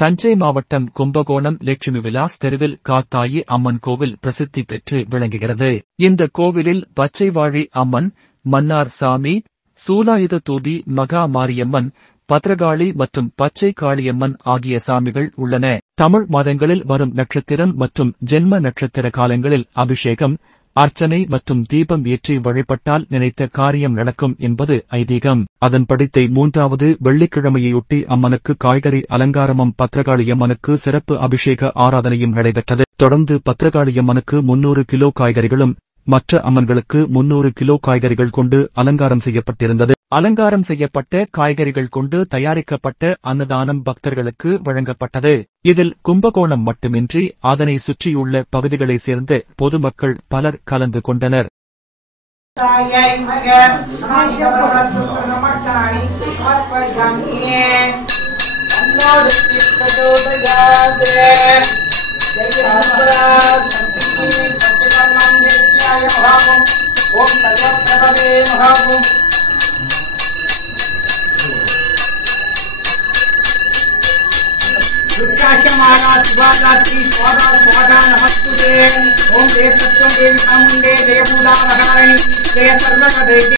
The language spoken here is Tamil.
தஞ்சை மாவட்டம் கும்பகோணம் லட்சுமி விலாஸ் தெருவில் காத்தாயி அம்மன் கோவில் பிரசித்தி பெற்று விளங்குகிறது. இந்த கோவிலில் பச்சைவாழி அம்மன், மன்னார் சாமி, சூலாயுத தூபி மகா மாரியம்மன், பத்ரகாளி மற்றும் பச்சை காளியம்மன் ஆகிய சாமிகள் உள்ளன. தமிழ் மாதங்களில் வரும் நட்சத்திரம் மற்றும் ஜென்ம நட்சத்திர காலங்களில் அபிஷேகம், அர்ச்சனை மற்றும் தீபம் ஏற்றி வழிபட்டால் நினைத்த காரியம் நடக்கும் என்பது ஐதீகம். அதன்படி 3வது வெள்ளிக்கிழமையொட்டி அம்மனுக்கு காய்கறி அலங்காரமும் பத்ரகாளியம்மனுக்கு சிறப்பு அபிஷேக ஆராதனையும் நடைபெற்றது. தொடர்ந்து பத்ரகாளியம்மனுக்கு 300 கிலோ காய்கறிகளும் மற்ற அம்மன்களுக்கு 300 கிலோ காய்கறிகள் கொண்டு அலங்காரம் செய்யப்பட்டிருந்தது. அலங்காரம் செய்யப்பட்ட காய்கறிகள் கொண்டு தயாரிக்கப்பட்ட அன்னதானம் பக்தர்களுக்கு வழங்கப்பட்டது. இதில் கும்பகோணம் மட்டுமின்றி அதனை சுற்றியுள்ள பகுதிகளைச் சேர்ந்த பொதுமக்கள் பலர் கலந்து கொண்டனர்.